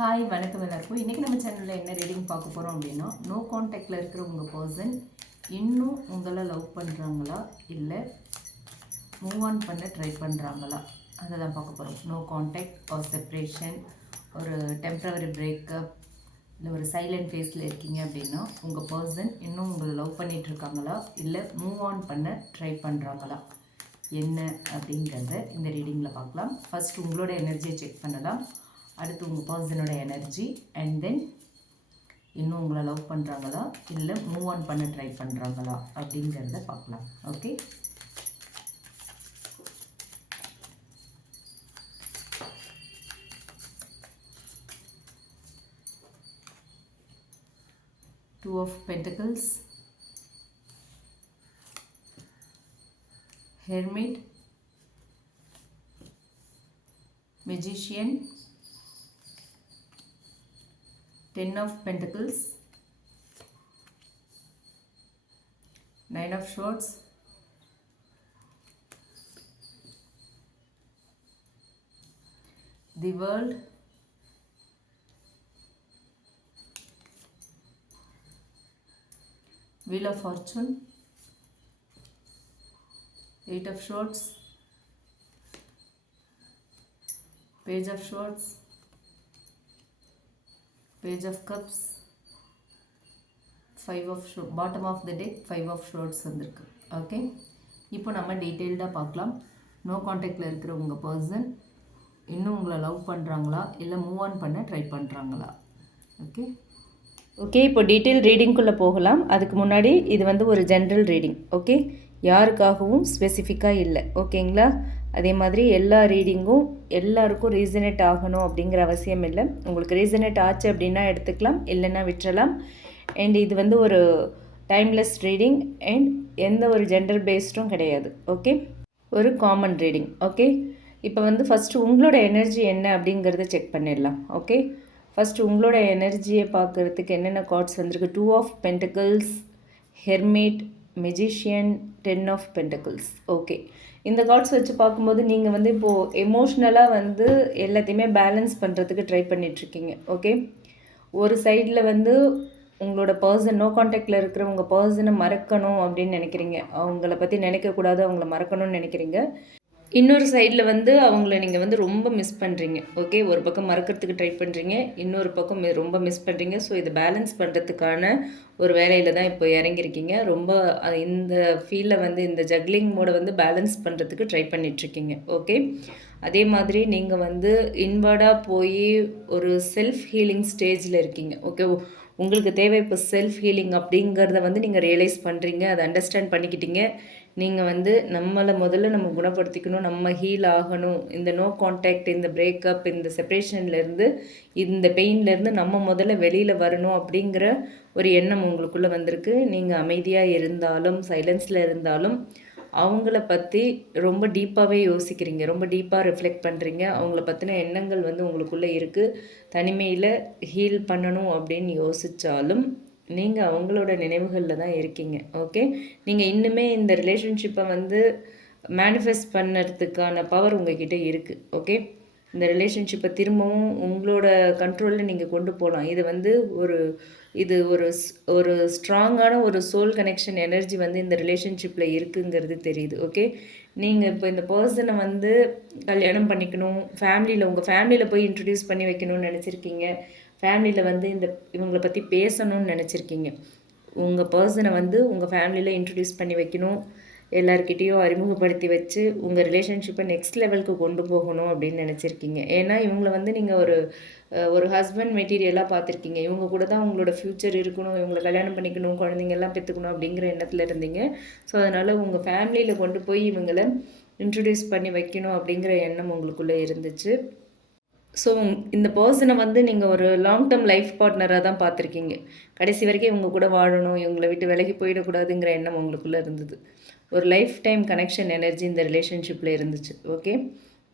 Hi வணக்கம் எல்லாருக்கும். இன்றைக்கி நம்ம சேனலில் என்ன ரீடிங் பார்க்க போகிறோம் அப்படின்னா நோ காண்டாக்டில் இருக்கிற உங்கள் பர்சன் இன்னும் உங்களை லவ் பண்ணுறாங்களா இல்லை மூவ் ஆன் பண்ண ட்ரை பண்ணுறாங்களா அதை தான் பார்க்க போகிறோம் நோ காண்டாக்ட் ஆர் செப்ரேஷன் ஒரு டெம்ப்ரவரி பிரேக்கப் இல்லை ஒரு சைலண்ட் ஃபேஸில் இருக்கீங்க அப்படின்னா உங்கள் பர்சன் இன்னும் உங்களை லவ் பண்ணிகிட்ருக்காங்களா இல்லை மூவ் ஆன் பண்ண ட்ரை பண்ணுறாங்களா என்ன அப்படிங்கிறத இந்த ரீடிங்கில் பார்க்கலாம். ஃபஸ்ட் உங்களோட எனர்ஜியை செக் பண்ணலாம். அடுத்து உங்கள் பர்சனோட எனர்ஜி அண்ட் தென் இன்னும் உங்களை லவ் பண்ணுறாங்களா இல்லை மூவ் ஆன் பண்ண ட்ரை பண்ணுறாங்களா அப்படிங்கிறத பார்க்கலாம். Okay two of pentacles. Hermit magician ten of pentacles. Nine of swords. The world. Wheel of fortune. Eight of swords. Page of swords page of cups five of show bottom of the deck five of swords வந்திருக்கு. Okay இப்போ நம்ம டீட்டெயில்டாக பார்க்கலாம். No காண்டாக்டில் இருக்கிற உங்கள் person இன்னும் உங்களை love பண்ணுறாங்களா இல்லை மூவ் ஆன் பண்ண ட்ரை பண்ணுறாங்களா ஓகே ஓகே இப்போ டீட்டெயில் ரீடிங்குள்ளே போகலாம். அதுக்கு முன்னாடி இது வந்து ஒரு ஜென்ரல் ரீடிங் ஓகே யாருக்காகவும் ஸ்பெசிஃபிக்காக இல்லை. ஓகேங்களா அதே மாதிரி எல்லா ரீடிங்கும் எல்லாருக்கும் ரீசனேட் ஆகணும் அப்படிங்கிற அவசியம் இல்லை. உங்களுக்கு ரீசனேட் ஆச்சு அப்படின்னா எடுத்துக்கலாம் இல்லைன்னா விட்டுறலாம். அண்ட் இது வந்து ஒரு டைம்லெஸ் ரீடிங் அண்ட் எந்த ஒரு ஜெண்டர் பேஸ்டும் கிடையாது. ஓகே ஒரு காமன் ரீடிங் ஓகே இப்போ வந்து ஃபஸ்ட்டு உங்களோட எனர்ஜி என்ன அப்படிங்கிறத செக் பண்ணிடலாம். ஓகே ஃபஸ்ட்டு உங்களோட எனர்ஜியை பார்க்குறதுக்கு என்னென்ன கார்ட்ஸ் வந்திருக்கு? Two of pentacles hermit magician ten of pentacles okay இந்த கார்ட்ஸ் வச்சு பார்க்கும்போது நீங்கள் வந்து இப்போது எமோஷ்னலாக வந்து எல்லாத்தையுமே பேலன்ஸ் பண்ணுறதுக்கு ட்ரை பண்ணிகிட்ருக்கீங்க ஓகே ஒரு சைடில் வந்து உங்களோட பர்சன் நோ காண்டாக்டில் இருக்கிற உங்கள் பர்சனை மறக்கணும் அப்படின்னு நினைக்கிறீங்க. அவங்கள பற்றி நினைக்கக்கூடாது அவங்கள மறக்கணும்னு நினைக்கிறீங்க. இன்னொரு சைடில் வந்து அவங்கள நீங்கள் வந்து ரொம்ப மிஸ் பண்ணுறீங்க ஓகே ஒரு பக்கம் மறக்கிறதுக்கு ட்ரை பண்ணுறீங்க இன்னொரு பக்கம் ரொம்ப மிஸ் பண்ணுறீங்க ஸோ இதை பேலன்ஸ் பண்ணுறதுக்கான ஒரு வேலையில் தான் இப்போ இறங்கியிருக்கீங்க. ரொம்ப இந்த ஃபீல்டில் வந்து இந்த ஜக்லிங் மோடை வந்து பேலன்ஸ் பண்ணுறதுக்கு ட்ரை பண்ணிகிட்ருக்கீங்க ஓகே அதே மாதிரி நீங்கள் வந்து இன்வர்டாக போய் ஒரு செல்ஃப் ஹீலிங் ஸ்டேஜில் இருக்கீங்க ஓகே உங்களுக்கு தேவை இப்போ செல்ஃப் ஹீலிங் அப்படிங்கிறத வந்து நீங்கள் ரியலைஸ் பண்ணுறீங்க அதை அண்டர்ஸ்டாண்ட் பண்ணிக்கிட்டீங்க. நீங்கள் வந்து நம்மளை முதல்ல நம்ம குணப்படுத்திக்கணும் நம்ம ஹீல் ஆகணும். இந்த நோ காண்டாக்ட் இந்த பிரேக்கப் இந்த செப்ரேஷன்லேருந்து இந்த பெயின்லேருந்து நம்ம முதல்ல வெளியில் வரணும் அப்படிங்கிற ஒரு எண்ணம் உங்களுக்குள்ளே வந்திருக்கு. நீங்கள் அமைதியாக இருந்தாலும் சைலன்ஸில் இருந்தாலும் அவங்கள பற்றி ரொம்ப டீப்பாகவே யோசிக்கிறீங்க. ரொம்ப டீப்பாக ரிஃப்ளெக்ட் பண்ணுறீங்க அவங்கள பற்றின எண்ணங்கள் வந்து உங்களுக்குள்ளே இருக்குது தனிமையில் ஹீல் பண்ணணும் அப்படின்னு யோசித்தாலும் நீங்கள் அவங்களோட நினைவுகளில் தான் இருக்கீங்க ஓகே நீங்கள் இன்னுமே இந்த ரிலேஷன்ஷிப்பை வந்து மேனிஃபெஸ்ட் பண்ணுறதுக்கான பவர் உங்ககிட்ட இருக்குது ஓகே இந்த ரிலேஷன்ஷிப்பை திரும்பவும் உங்களோட கண்ட்ரோலில் நீங்கள் கொண்டு போகலாம் இது வந்து ஒரு இது ஒரு ஒரு ஸ்ட்ராங்கான ஒரு சோல் கனெக்ஷன் எனர்ஜி வந்து இந்த ரிலேஷன்ஷிப்பில் இருக்குங்கிறது தெரியுது ஓகே நீங்கள் இப்போ இந்த பர்சனை வந்து கல்யாணம் பண்ணிக்கணும் ஃபேமிலியில் உங்கள் ஃபேமிலியில் போய் இன்ட்ரடியூஸ் பண்ணி வைக்கணும்னு நினச்சிருக்கீங்க ஃபேமிலியில் வந்து இந்த இவங்களை பற்றி பேசணும்னு நினச்சிருக்கீங்க. உங்கள் பர்சனை வந்து உங்கள் ஃபேமிலியில் இன்ட்ரடியூஸ் பண்ணி வைக்கணும். எல்லாருக்கிட்டேயும் அறிமுகப்படுத்தி வச்சு உங்கள் ரிலேஷன்ஷிப்பை நெக்ஸ்ட் லெவலுக்கு கொண்டு போகணும் அப்படின்னு நினச்சிருக்கீங்க. ஏன்னா இவங்களை வந்து நீங்கள் ஒரு ஒரு ஹஸ்பண்ட் மெட்டீரியலாக பார்த்துருக்கீங்க. இவங்க கூட தான் உங்களோட ஃப்யூச்சர் இருக்கணும். இவங்களை கல்யாணம் பண்ணிக்கணும். குழந்தைங்க எல்லாம் பெற்றுக்கணும் அப்படிங்கிற எண்ணத்தில் இருந்தீங்க. ஸோ அதனால் உங்கள் ஃபேமிலியில் கொண்டு போய் இவங்களை இன்ட்ரடியூஸ் பண்ணி வைக்கணும் அப்படிங்கிற எண்ணம் உங்களுக்குள்ளே இருந்துச்சு. ஸோ இந்த பர்சனை வந்து நீங்கள் ஒரு லாங் டேர்ம் லைஃப் பார்ட்னராக தான் பார்த்துருக்கீங்க. கடைசி வரைக்கும் இவங்க கூட வாழணும் இவங்களை விட்டு விலகி போயிடக்கூடாதுங்கிற எண்ணம் உங்களுக்குள்ளே இருந்தது. ஒரு லைஃப் டைம் கனெக்ஷன் எனர்ஜி இந்த ரிலேஷன்ஷிப்பில் இருந்துச்சு. ஓகே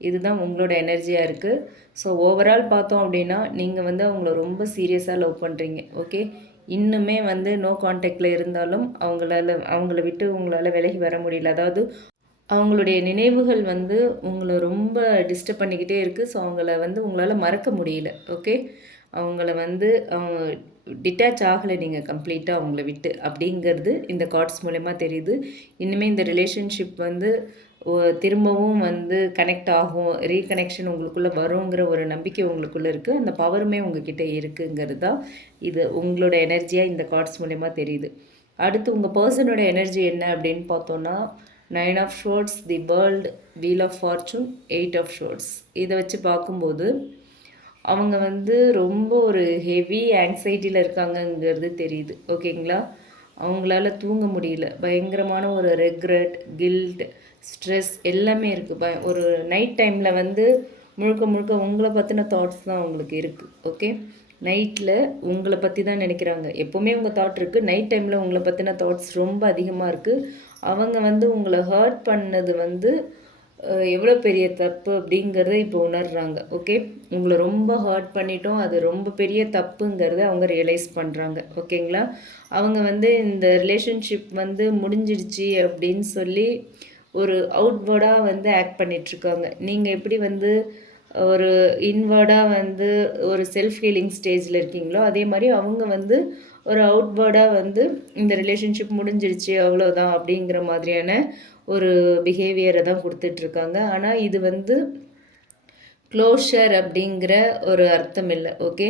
இதுதான் உங்களோட எனர்ஜியாக இருக்குது ஸோ ஓவரால் பார்த்தோம் அப்படின்னா நீங்கள் வந்து அவங்கள ரொம்ப சீரியஸாக லவ் பண்ணுறீங்க ஓகே இன்னுமே வந்து நோ காண்டாக்டில் இருந்தாலும் அவங்களால அவங்கள விட்டு உங்களால் விலகி வர முடியல. அதாவது அவங்களுடைய நினைவுகள் வந்து உங்களை ரொம்ப டிஸ்டர்ப் பண்ணிக்கிட்டே இருக்குது ஸோ அவங்கள வந்து உங்களால் மறக்க முடியல. ஓகே அவங்கள வந்து டிட்டாச் ஆகலை நீங்கள் கம்ப்ளீட்டாக அவங்கள விட்டு. அப்படிங்கிறது இந்த கார்ட்ஸ் மூலயமா தெரியுது. இனிமேல் இந்த ரிலேஷன்ஷிப் வந்து திரும்பவும் வந்து கனெக்ட் ஆகும். ரீகனெக்ஷன் உங்களுக்குள்ளே வருங்கிற ஒரு நம்பிக்கை உங்களுக்குள்ளே இருக்குது அந்த பவருமே உங்ககிட்ட இருக்குங்கிறது தான் இது உங்களோட எனர்ஜியாக இந்த கார்ட்ஸ் மூலயமா தெரியுது. அடுத்து உங்கள் பர்சனோட எனர்ஜி என்ன அப்படின்னு பார்த்தோன்னா nine of swords the world wheel of fortune eight of swords இதை வச்சு பார்க்கும்போது அவங்க வந்து ரொம்ப ஒரு ஹெவி ஆங்ஸைட்டியில் இருக்காங்கங்கிறது தெரியுது. ஓகேங்களா அவங்களால தூங்க முடியல. பயங்கரமான ஒரு ரெக்ரெட் கில்ட் ஸ்ட்ரெஸ் எல்லாமே இருக்குது பய ஒரு நைட் டைமில் வந்து முழுக்க முழுக்க உங்களை பற்றின தாட்ஸ் தான் அவங்களுக்கு இருக்குது ஓகே நைட்டில் உங்களை பற்றி தான் நினைக்கிறாங்க. எப்போவுமே உங்கள் தாட் இருக்குது நைட் டைமில் உங்களை பற்றின தாட்ஸ் ரொம்ப அதிகமாக இருக்குது அவங்க வந்து உங்களை ஹர்ட் பண்ணது வந்து எவ்வளோ பெரிய தப்பு அப்படிங்கிறத இப்போ உணர்றாங்க ஓகே உங்களை ரொம்ப ஹர்ட் பண்ணிட்டோம் அது ரொம்ப பெரிய தப்புங்கிறத அவங்க ரியலைஸ் பண்ணுறாங்க ஓகேங்களா அவங்க வந்து இந்த ரிலேஷன்ஷிப் வந்து முடிஞ்சிடுச்சு அப்படின்னு சொல்லி ஒரு அவுட்வேர்டாக வந்து ஆக்ட் பண்ணிகிட்ருக்காங்க நீங்கள் எப்படி வந்து ஒரு இன்வேர்டாக வந்து ஒரு செல்ஃப் ஹீலிங் ஸ்டேஜில் இருக்கீங்களோ அதே மாதிரி அவங்க வந்து ஒரு அவுட்வேர்டாக வந்து இந்த ரிலேஷன்ஷிப் முடிஞ்சிருச்சு அவ்வளோதான் அப்படிங்கிற மாதிரியான ஒரு பிஹேவியரை தான் கொடுத்துட்ருக்காங்க. ஆனால் இது வந்து க்ளோஷர் அப்படிங்கிற ஒரு அர்த்தம் இல்லை ஓகே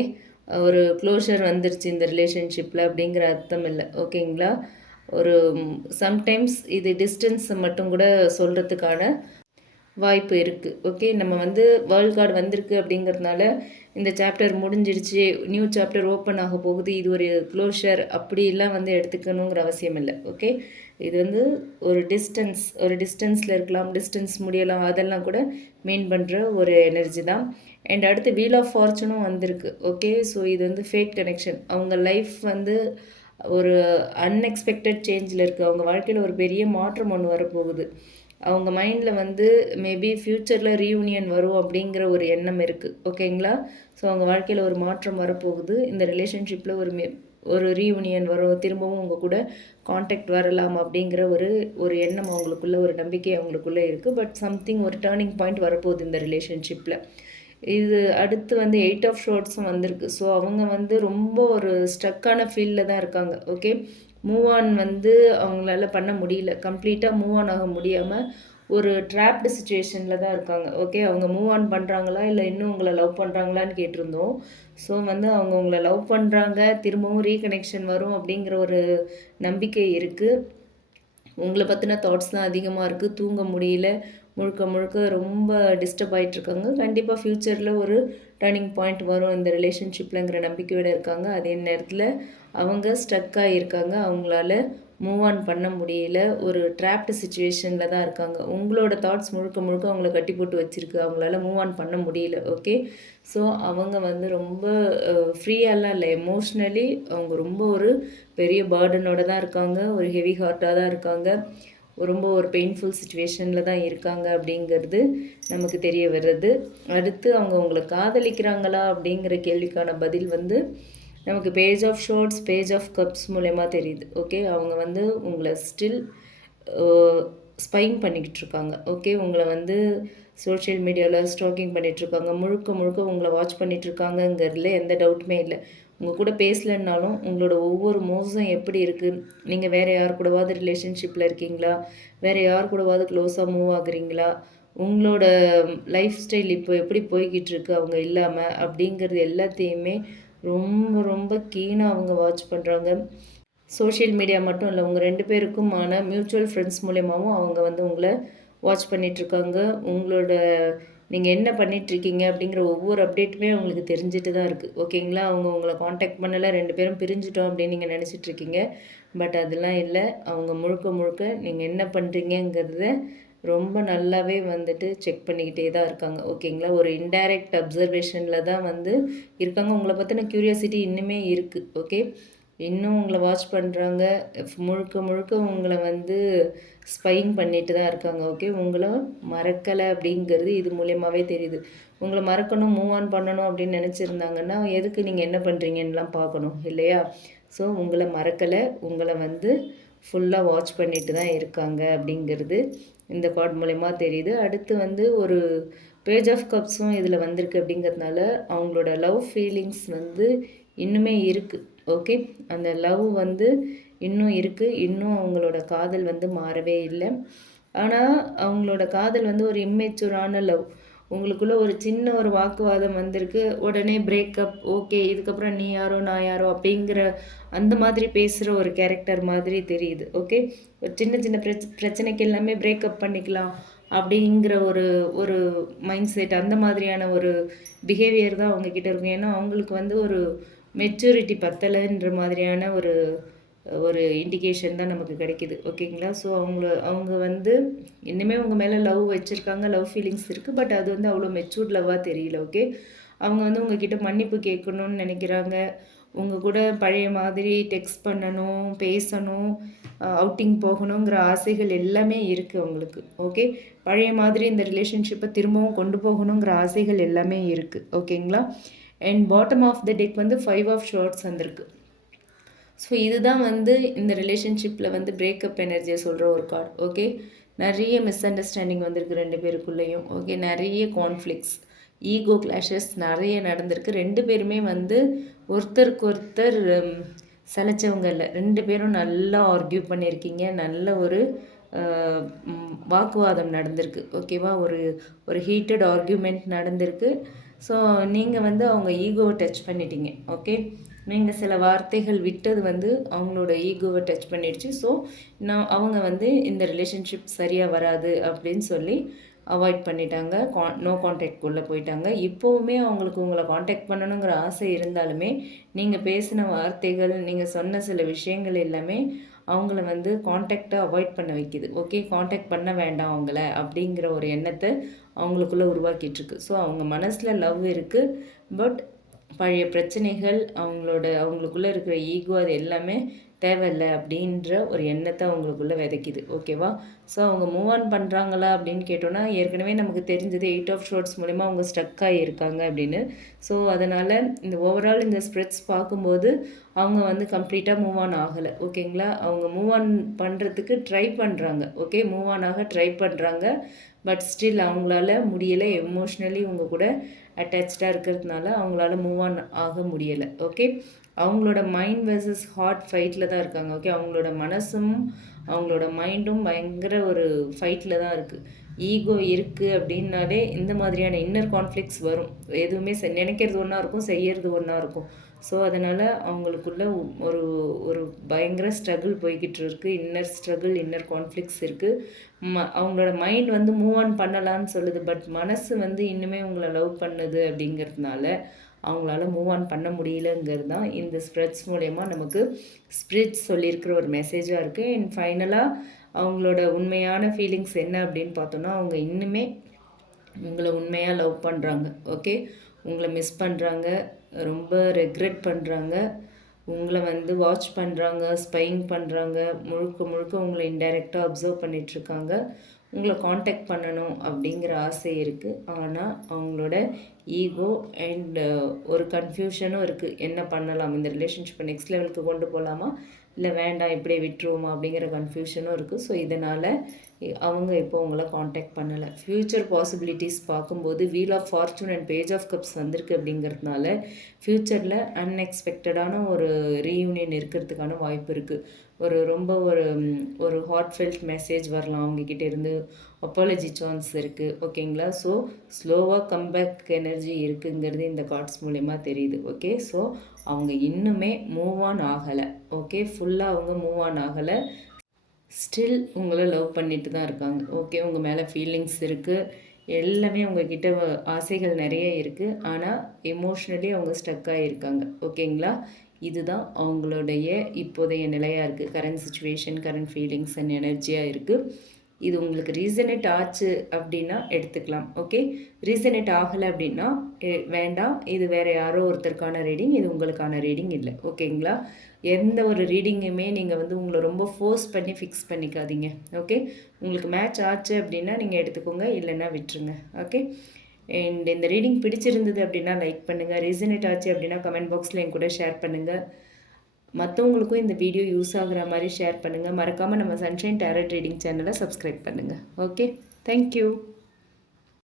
ஒரு க்ளோஷர் வந்துருச்சு இந்த ரிலேஷன்ஷிப்பில் அப்படிங்கிற அர்த்தம் இல்லை ஓகேங்களா ஒரு சம்டைம்ஸ் இது டிஸ்டன்ஸ் மட்டும் கூட சொல்கிறதுக்கான வாய்ப்பு இருக்குது ஓகே நம்ம வந்து வேர்ல்ட் கார்டு வந்திருக்கு அப்படிங்கிறதுனால இந்த சாப்டர் முடிஞ்சிடுச்சு நியூ சாப்டர் ஓப்பன் ஆக போகுது. இது ஒரு க்ளோஷர் அப்படிலாம் வந்து எடுத்துக்கணுங்கிற அவசியம் இல்லை. ஓகே இது வந்து ஒரு டிஸ்டன்ஸ் ஒரு டிஸ்டன்ஸில் இருக்கலாம். டிஸ்டன்ஸ் முடியலாம். அதெல்லாம் கூட மெயின் பண்ணுற ஒரு எனர்ஜி தான். அண்ட் அடுத்து வீல் ஆஃப் ஃபார்ச்சுனும் வந்திருக்கு. ஓகே ஸோ இது வந்து ஃபேக் கனெக்ஷன் அவங்க லைஃப் வந்து ஒரு அன்எக்ஸ்பெக்டட் சேஞ்சில் இருக்குது அவங்க வாழ்க்கையில் ஒரு பெரிய மாற்றம் ஒன்று வரப்போகுது. அவங்க மைண்டில் வந்து மேபி ஃப்யூச்சரில் ரீயூனியன் வரும் அப்படிங்கிற ஒரு எண்ணம் இருக்குது ஓகேங்களா? ஸோ அவங்க வாழ்க்கையில் ஒரு மாற்றம் வரப்போகுது. இந்த ரிலேஷன்ஷிப்பில் ஒரு மே ஒரு ரீயூனியன் வரும். திரும்பவும் உங்கள் கூட காண்டாக்ட் வரலாம் அப்படிங்கிற ஒரு ஒரு எண்ணம் அவங்களுக்குள்ள ஒரு நம்பிக்கை அவங்களுக்குள்ளே இருக்குது பட் சம்திங் ஒரு டேர்னிங் பாயிண்ட் வரப்போகுது இந்த ரிலேஷன்ஷிப்பில் இது அடுத்து வந்து எயிட் ஆஃப் ஷோர்ட்ஸும் வந்திருக்கு. ஸோ அவங்க வந்து ரொம்ப ஒரு ஸ்ட்ரக்கான ஃபீல்டில் தான் இருக்காங்க. ஓகே மூவ் ஆன் வந்து அவங்களால பண்ண முடியல. கம்ப்ளீட்டாக மூவ் ஆன் ஆக முடியாமல் ஒரு ட்ராப்டு சுச்சுவேஷனில் தான் இருக்காங்க. ஓகே அவங்க மூவ் ஆன் பண்ணுறாங்களா இல்லை இன்னும் உங்களை லவ் பண்ணுறாங்களான்னு கேட்டிருந்தோம். ஸோ வந்து அவங்க உங்களை லவ் பண்ணுறாங்க திரும்பவும் ரீகனெக்ஷன் வரும் அப்படிங்கிற ஒரு நம்பிக்கை இருக்குது உங்களை பற்றின தாட்ஸ் தான் அதிகமாக இருக்குது தூங்க முடியல. முழுக்க முழுக்க ரொம்ப டிஸ்டர்ப் ஆகிட்ருக்காங்க கண்டிப்பாக ஃப்யூச்சரில் ஒரு டேர்னிங் பாயிண்ட் வரும் இந்த ரிலேஷன்ஷிப்லங்கிற நம்பிக்கையோடு இருக்காங்க. அதே நேரத்தில் அவங்க ஸ்டக்காக இருக்காங்க அவங்களால மூவ் ஆன் பண்ண முடியல. ஒரு ட்ராப்டு சுச்சுவேஷனில் தான் இருக்காங்க. உங்களோட தாட்ஸ் முழுக்க முழுக்க அவங்கள கட்டி போட்டு வச்சுருக்கு. அவங்களால மூவ் ஆன் பண்ண முடியல. ஓகே ஸோ அவங்க வந்து ரொம்ப ஃப்ரீயாலாம் இல்லை. எமோஷ்னலி அவங்க ரொம்ப ஒரு பெரிய பேர்டனோட தான் இருக்காங்க. ஒரு ஹெவி ஹார்ட்டாக தான் இருக்காங்க. ரொம்ப ஒரு பெயின்ஃபுல் சுச்சுவேஷனில் தான் இருக்காங்க அப்படிங்கிறது நமக்கு தெரிய வர்றது. அடுத்து அவங்க உங்களை காதலிக்கிறாங்களா அப்படிங்கிற கேள்விக்கான பதில் வந்து நமக்கு page of swords page of cups மூலயமா தெரியுது. ஓகே அவங்க வந்து உங்களை ஸ்டில் ஸ்பைங் பண்ணிக்கிட்டு இருக்காங்க. ஓகே உங்களை வந்து சோஷியல் மீடியாவில் ஸ்டாக்கிங் பண்ணிகிட்ருக்காங்க முழுக்க முழுக்க உங்களை வாட்ச் பண்ணிகிட்ருக்காங்கங்கிறதுல எந்த டவுட்டுமே இல்லை. உங்கள் கூட பேசலைன்னாலும் உங்களோட ஒவ்வொரு மோசம் எப்படி இருக்குது நீங்கள் வேறு யார் கூடவாவது ரிலேஷன்ஷிப்பில் இருக்கீங்களா? வேறு யார் கூடவாவது க்ளோஸாக மூவ் ஆகுறீங்களா? உங்களோட லைஃப் ஸ்டைல் இப்போ எப்படி போய்கிட்டு இருக்கு அவங்க இல்லாமல் அப்படிங்கிறது எல்லாத்தையுமே ரொம்ப ரொம்ப கீனாக அவங்க வாட்ச் பண்ணுறாங்க சோஷியல் மீடியா மட்டும் இல்லை உங்கள் ரெண்டு பேருக்குமான மியூச்சுவல் ஃப்ரெண்ட்ஸ் மூலயமாவும் அவங்க வந்து உங்களை வாட்ச் பண்ணிகிட்ருக்காங்க உங்களோட நீங்கள் என்ன பண்ணிகிட்ருக்கீங்க அப்படிங்கிற ஒவ்வொரு அப்டேட்டுமே அவங்களுக்கு தெரிஞ்சுட்டு தான் இருக்குது ஓகேங்களா அவங்க உங்களை காண்டாக்ட் பண்ணலை ரெண்டு பேரும் பிரிஞ்சிட்டோம் அப்படின்னு நீங்கள் நினச்சிட்ருக்கீங்க பட் அதெல்லாம் இல்லை. அவங்க முழுக்க முழுக்க நீங்கள் என்ன பண்ணுறீங்கங்கிறத ரொம்ப நல்லாவே வந்துட்டு செக் பண்ணிக்கிட்டே தான் இருக்காங்க. ஓகேங்களா ஒரு இன்டைரக்ட் அப்சர்வேஷனில் தான் வந்து இருக்காங்க. உங்களை பற்றின க்யூரியாசிட்டி இன்னுமே இருக்குது ஓகே இன்னும் உங்களை வாட்ச் பண்ணுறாங்க முழுக்க முழுக்க உங்களை வந்து ஸ்பைங் பண்ணிட்டு தான் இருக்காங்க ஓகே உங்களை மறக்கலை அப்படிங்கிறது இது மூலியமாகவே தெரியுது. உங்களை மறக்கணும் மூவ் ஆன் பண்ணணும் அப்படின்னு நினச்சிருந்தாங்கன்னா எதுக்கு நீங்கள் என்ன பண்ணுறீங்கன்னெலாம் பார்க்கணும் இல்லையா? ஸோ உங்களை மறக்கலை உங்களை வந்து ஃபுல்லாக வாட்ச் பண்ணிட்டு தான் இருக்காங்க அப்படிங்கிறது இந்த கார்ட் மூலயமா தெரியுது. அடுத்து வந்து ஒரு பேஜ் ஆஃப் கப்ஸும் இதில் வந்திருக்கு அப்படிங்கிறதுனால அவங்களோட லவ் ஃபீலிங்ஸ் வந்து இன்னுமே இருக்குது ஓகே அந்த லவ் வந்து இன்னும் இருக்குது இன்னும் அவங்களோட காதல் வந்து மாறவே இல்லை. ஆனால் அவங்களோட காதல் வந்து ஒரு இம்மெச்சூரான லவ் உங்களுக்குள்ளே ஒரு சின்ன ஒரு வாக்குவாதம் வந்திருக்கு. உடனே பிரேக்கப் ஓகே இதுக்கப்புறம் நீ யாரோ நான் யாரோ அப்படிங்கிற அந்த மாதிரி பேசுகிற ஒரு கேரக்டர் மாதிரி தெரியுது. ஓகே ஒரு சின்ன சின்ன பிரச் பிரச்சனைக்கு எல்லாமே பிரேக்கப் பண்ணிக்கலாம் அப்படிங்கிற ஒரு ஒரு மைண்ட் செட் அந்த மாதிரியான ஒரு பிஹேவியர் தான் அவங்கக்கிட்ட இருக்கும். ஏன்னா அவங்களுக்கு வந்து ஒரு மெச்சூரிட்டி பத்தலைன்ற மாதிரியான ஒரு ஒரு இண்டிகேஷன் தான் நமக்கு கிடைக்கிது. ஓகேங்களா ஸோ அவங்கள அவங்க வந்து இன்னுமே உங்கள் மேலே லவ் வச்சுருக்காங்க லவ் ஃபீலிங்ஸ் இருக்குது பட் அது வந்து அவ்வளோ மெச்சூர்ட் லவ்வாக தெரியல ஓகே அவங்க வந்து உங்ககிட்ட மன்னிப்பு கேட்கணும்னு நினைக்கிறாங்க. உங்கள் கூட பழைய மாதிரி டெக்ஸ்ட் பண்ணணும் பேசணும் அவுட்டிங் போகணுங்கிற ஆசைகள் எல்லாமே இருக்குது அவங்களுக்கு ஓகே பழைய மாதிரி இந்த ரிலேஷன்ஷிப்பை திரும்பவும் கொண்டு போகணுங்கிற ஆசைகள் எல்லாமே இருக்குது ஓகேங்களா and bottom of the deck வந்து ஃபைவ் ஆஃப் ஷார்ட்ஸ் வந்திருக்கு. ஸோ இதுதான் வந்து இந்த ரிலேஷன்ஷிப்பில் வந்து பிரேக்கப் எனர்ஜியை சொல்கிற ஒரு கார்டு ஓகே நிறைய மிஸ் அண்டர்ஸ்டாண்டிங் வந்திருக்கு ரெண்டு பேருக்குள்ளேயும் ஓகே நிறைய கான்ஃப்ளிக்ஸ் ஈகோ கிளாஷஸ் நிறைய நடந்திருக்கு. ரெண்டு பேருமே வந்து ஒருத்தருக்கு ஒருத்தர் சலைச்சவங்க இல்லை. ரெண்டு பேரும் நல்லா ஆர்கியூ பண்ணியிருக்கீங்க. நல்ல ஒரு வாக்குவாதம் நடந்திருக்கு ஓகேவா ஒரு ஒரு ஹீட்டட் ஆர்கியூமெண்ட் நடந்திருக்கு. ஸோ நீங்கள் வந்து அவங்க ஈகோவை டச் பண்ணிட்டீங்க ஓகே நீங்கள் சில வார்த்தைகள் விட்டது வந்து அவங்களோட ஈகோவை டச் பண்ணிடுச்சு. ஸோ நான் அவங்க வந்து இந்த ரிலேஷன்ஷிப் சரியாக வராது அப்படின்னு சொல்லி அவாய்ட் பண்ணிட்டாங்க. கா நோ காண்டாக்ட்குள்ளே போயிட்டாங்க. இப்போவுமே அவங்களுக்கு உங்களை காண்டாக்ட் பண்ணணுங்கிற ஆசை இருந்தாலுமே நீங்கள் பேசின வார்த்தைகள் நீங்கள் சொன்ன சில விஷயங்கள் எல்லாமே அவங்கள வந்து காண்டாக்டை அவாய்ட் பண்ண வைக்கிது ஓகே காண்டாக்ட் பண்ண வேண்டாம் அவங்கள அப்படிங்கிற ஒரு எண்ணத்தை அவங்களுக்குள்ளே உருவாக்கிட்டுருக்கு. ஸோ அவங்க மனசில் லவ் இருக்குது பட் பழைய பிரச்சனைகள் அவங்களோட அவங்களுக்குள்ளே இருக்கிற ஈகோ அது எல்லாமே தேவையில்லை அப்படின்ற ஒரு எண்ணத்தை அவங்களுக்குள்ளே விதைக்குது. ஓகேவா ஸோ அவங்க மூவ் ஆன் பண்ணுறாங்களா அப்படின்னு கேட்டோன்னா ஏற்கனவே நமக்கு தெரிஞ்சது எயிட் ஆஃப் ஷோர்ட்ஸ் மூலிமா அவங்க ஸ்டக் ஆகியிருக்காங்க அப்படின்னு. ஸோ அதனால் இந்த ஓவரால் இந்த ஸ்ப்ரெட்ஸ் பார்க்கும்போது அவங்க வந்து கம்ப்ளீட்டாக மூவ் ஆன் ஆகலை. ஓகேங்களா அவங்க மூவ் ஆன் பண்ணுறதுக்கு ட்ரை பண்ணுறாங்க ஓகே மூவ் ஆன் ஆக ட்ரை பண்ணுறாங்க பட் ஸ்டில் அவங்களால முடியலை. எமோஷ்னலி உங்கள் கூட அட்டாச்சாக இருக்கிறதுனால அவங்களால மூவ் ஆன் ஆக முடியலை. ஓகே அவங்களோட மைண்ட் வெர்சஸ் ஹார்ட் ஃபைட்டில் தான் இருக்காங்க. ஓகே அவங்களோட மனசும் அவங்களோட மைண்டும் பயங்கர ஒரு ஃபைட்டில் தான் இருக்குது ஈகோ இருக்குது அப்படின்னாலே இந்த மாதிரியான இன்னர் கான்ஃப்ளிக்ஸ் வரும். எதுவுமே நினைக்கிறது ஒன்றா இருக்கும் செய்யறது ஒன்றா இருக்கும். ஸோ அதனால் அவங்களுக்குள்ள ஒரு ஒரு பயங்கர ஸ்ட்ரகிள் போய்கிட்டு இருக்குது இன்னர் ஸ்ட்ரகிள் இன்னர் கான்ஃப்ளிக்ஸ் இருக்குது ம அவங்களோட மைண்ட் வந்து மூவ் ஆன் பண்ணலான்னு சொல்லுது. பட் மனசு வந்து இன்னுமே உங்களை லவ் பண்ணுது அப்படிங்கிறதுனால அவங்களால மூவ் ஆன் பண்ண முடியலங்கிறது தான் இந்த ஸ்ப்ரெட்ஸ் மூலயமா நமக்கு ஸ்ப்ரிட்ஸ் சொல்லியிருக்கிற ஒரு மெசேஜாக இருக்குது அண்ட் ஃபைனலாக அவங்களோட உண்மையான ஃபீலிங்ஸ் என்ன அப்படின்னு பார்த்தோன்னா அவங்க இன்னுமே உங்களை உண்மையாக லவ் பண்ணுறாங்க ஓகே உங்களை மிஸ் பண்ணுறாங்க ரொம்ப ரெக்ரெட் பண்ணுறாங்க உங்களை வந்து வாட்ச் பண்ணுறாங்க ஸ்பைங் பண்ணுறாங்க முழுக்க முழுக்க உங்களை இன்டைரக்டாக அப்சர்வ் பண்ணிகிட்ருக்காங்க உங்களை காண்டாக்ட் பண்ணணும் அப்படிங்கிற ஆசை இருக்குது ஆனால் அவங்களோட ஈகோ அண்ட் ஒரு கன்ஃபியூஷனும் இருக்குது என்ன பண்ணலாம்? இந்த ரிலேஷன்ஷிப்பை நெக்ஸ்ட் லெவலுக்கு கொண்டு போகலாமா இல்லை வேண்டாம் இப்படியே விட்டுருவோமா? அப்படிங்கிற கன்ஃபியூஷனும் இருக்குது ஸோ இதனால் அவங்க இப்போ உங்களை காண்டாக்ட் பண்ணலை. ஃப்யூச்சர் பாசிபிலிட்டிஸ் பார்க்கும்போது wheel of fortune and page of cups வந்திருக்கு அப்படிங்கிறதுனால ஃப்யூச்சரில் அன்எக்ஸ்பெக்டடான ஒரு ரீயூனியன் இருக்கிறதுக்கான வாய்ப்பு இருக்குது ஒரு ரொம்ப ஒரு ஒரு ஹார்ட்ஃபெல்ட் மெசேஜ் வரலாம் அவங்கக்கிட்ட இருந்து அப்பாலஜி சான்ஸ் இருக்குது ஓகேங்களா ஸோ ஸ்லோவாக கம்பேக் எனர்ஜி இருக்குங்கிறது இந்த கார்ட்ஸ் மூலயமா தெரியுது ஓகே? ஸோ அவங்க இன்னுமே மூவ் ஆன் ஆகலை ஓகே? ஃபுல்லாக அவங்க மூவ் ஆன் ஆகலை. ஸ்டில் உங்களை லவ் பண்ணிட்டு தான் இருக்காங்க ஓகே? உங்கள் மேலே ஃபீலிங்ஸ் இருக்குது எல்லாமே உங்ககிட்ட ஆசைகள் நிறைய இருக்குது ஆனால் எமோஷ்னலி அவங்க ஸ்டக் ஆகியிருக்காங்க ஓகேங்களா? இதுதான் அவங்களுடைய இப்போதைய நிலையாக இருக்குது current situation current feelings and எனர்ஜியாக இருக்குது இது உங்களுக்கு ரீசனேட் ஆச்சு அப்படின்னா எடுத்துக்கலாம். ஓகே ரீசனேட் ஆகலை அப்படின்னா வேண்டாம். இது வேறு யாரோ ஒருத்தருக்கான ரீடிங் இது உங்களுக்கான ரீடிங் இல்லை. ஓகேங்களா எந்த ஒரு ரீடிங்குமே நீங்கள் வந்து உங்களை ரொம்ப ஃபோர்ஸ் பண்ணி ஃபிக்ஸ் பண்ணிக்காதீங்க. ஓகே உங்களுக்கு மேட்ச் ஆச்சு அப்படின்னா நீங்கள் எடுத்துக்கோங்க இல்லைன்னா விட்டுருங்க. ஓகே அண்ட் இந்த ரீடிங் பிடிச்சிருந்தது அப்படின்னா லைக் பண்ணுங்கள் ரீசனேட் ஆச்சு அப்படின்னா கமெண்ட் பாக்ஸில் என் கூட ஷேர் பண்ணுங்கள் மற்றவங்களுக்கும் இந்த வீடியோ யூஸ் ஆகுற மாதிரி ஷேர் பண்ணுங்கள் மறக்காமல் நம்ம சன்ஷைன் டேரட் ரீடிங் சேனலை சப்ஸ்கிரைப் பண்ணுங்கள் ஓகே தேங்க்யூ